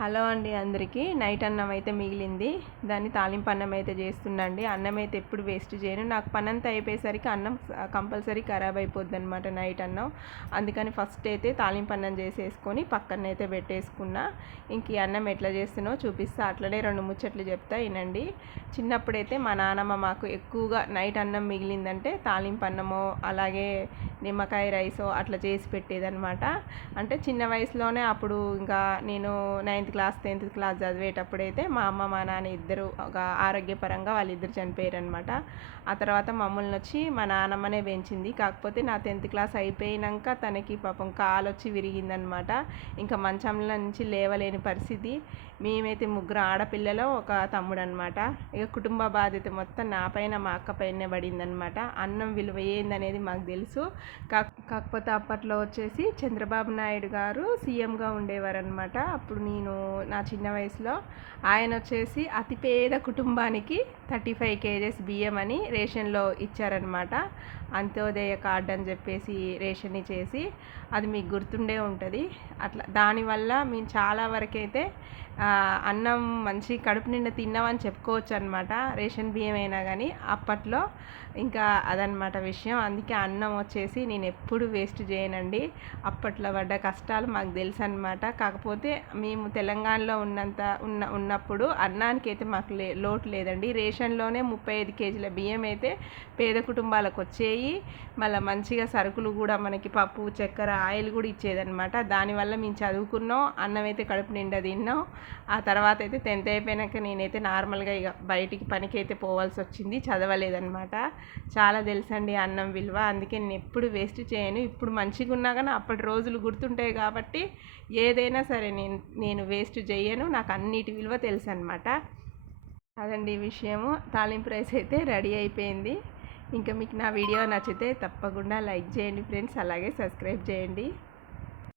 Hello అండి అందరికీ. Night అన్నం అయితే మిగిలింది. దాన్ని తాలింపు అన్నం అయితే చేస్తుండండి అన్నం అయితే ఎప్పుడు వేస్ట్ చేయను. నాకు పని అంతా అయిపోయేసరికి అన్నం కంపల్సరీ ఖరాబ్ అయిపోద్ది అనమాట నైట్ అన్నం. అందుకని ఫస్ట్ అయితే తాలింపు అన్నం చేసేసుకొని పక్కన అయితే పెట్టేసుకున్నా. ఇంక ఈ అన్నం ఎట్లా చేస్తున్నో చూపిస్తా. అట్లనే రెండు ముచ్చట్లు చెప్తా వినండి. చిన్నప్పుడైతే మా నాన్నమ్మ మాకు ఎక్కువగా నైట్ అన్నం మిగిలిందంటే తాలింపు అన్నమో అలాగే నిమ్మకాయ రైసో అట్లా చేసి పెట్టేదనమాట అంటే చిన్న వయసులోనే అప్పుడు ఇంకా నేను నైన్త్ క్లాస్ టెన్త్ క్లాస్ చదివేటప్పుడైతే మా అమ్మ మా నాన్న ఇద్దరు ఒక ఆరోగ్యపరంగా వాళ్ళిద్దరు చనిపోయారు అనమాట ఆ తర్వాత మమ్మల్ని వచ్చి మా నాన్నమ్మనే పెంచింది. కాకపోతే నా టెన్త్ క్లాస్ అయిపోయినాక తనకి పాపం కాలు వచ్చి విరిగిందనమాట ఇంకా మంచంలో నుంచి లేవలేని పరిస్థితి. మేమైతే ముగ్గురు ఆడపిల్లలు ఒక తమ్ముడు అనమాట ఇక కుటుంబ బాధ్యత మొత్తం నా పైన మా అక్క పైన పడిందనమాట అన్నం విలువ ఏందనేది మాకు తెలుసు. కాకపోతే అప్పట్లో వచ్చేసి చంద్రబాబు నాయుడు గారు సీఎంగా ఉండేవారనమాట అప్పుడు నేను నా చిన్న వయసులో ఆయన వచ్చేసి అతి పేద కుటుంబానికి థర్టీ ఫైవ్ కేజెస్ బియ్యం అని రేషన్లో ఇచ్చారనమాట అంత్యోదయ కార్డు అని చెప్పేసి రేషన్ చేసి అది మీకు గుర్తుండే ఉంటుంది. అట్లా దానివల్ల మేము చాలా వరకైతే అన్నం మంచి కడుపు నిండా తిన్నామని చెప్పుకోవచ్చు అనమాట రేషన్ బియ్యం అయినా కానీ అప్పట్లో ఇంకా అదనమాట విషయం. అందుకే అన్నం వచ్చేసి నేను ఎప్పుడు వేస్ట్ చేయనండి. అప్పట్లో పడ్డ కష్టాలు మాకు తెలుసు అనమాట కాకపోతే మేము తెలంగాణలో ఉన్నంత ఉన్న ఉన్నప్పుడు అన్నానికి అయితే మాకు లే లోటు లేదండి. రేషన్లోనే ముప్పై ఐదు కేజీల బియ్యం అయితే పేద కుటుంబాలకు వచ్చేయి. మళ్ళీ మంచిగా సరుకులు కూడా మనకి పప్పు చక్కెర ఆయిల్ కూడా ఇచ్చేదనమాట దానివల్ల మేము చదువుకున్నాం అన్నం అయితే కడుపు నిండా తిన్నాం. ఆ తర్వాత అయితే టెన్త్ అయిపోయాక నేనైతే నార్మల్గా ఇక బయటికి పనికి అయితే పోవాల్సి వచ్చింది. చదవలేదనమాట చాలా తెలుసండి అన్నం విలువ. అందుకే నేను ఎప్పుడు వేస్ట్ చేయను. ఇప్పుడు మంచిగా ఉన్నా కానీ అప్పటి రోజులు గుర్తుంటాయి కాబట్టి ఏదైనా సరే నేను నేను వేస్ట్ చేయను నాకు అన్నిటి విలువ తెలుసు అనమాట అదండి ఈ విషయము. తాలింపు రైస్ అయితే రెడీ అయిపోయింది. ఇంకా మీకు నా వీడియో నచ్చితే తప్పకుండా లైక్ చేయండి ఫ్రెండ్స్. అలాగే సబ్స్క్రైబ్ చేయండి.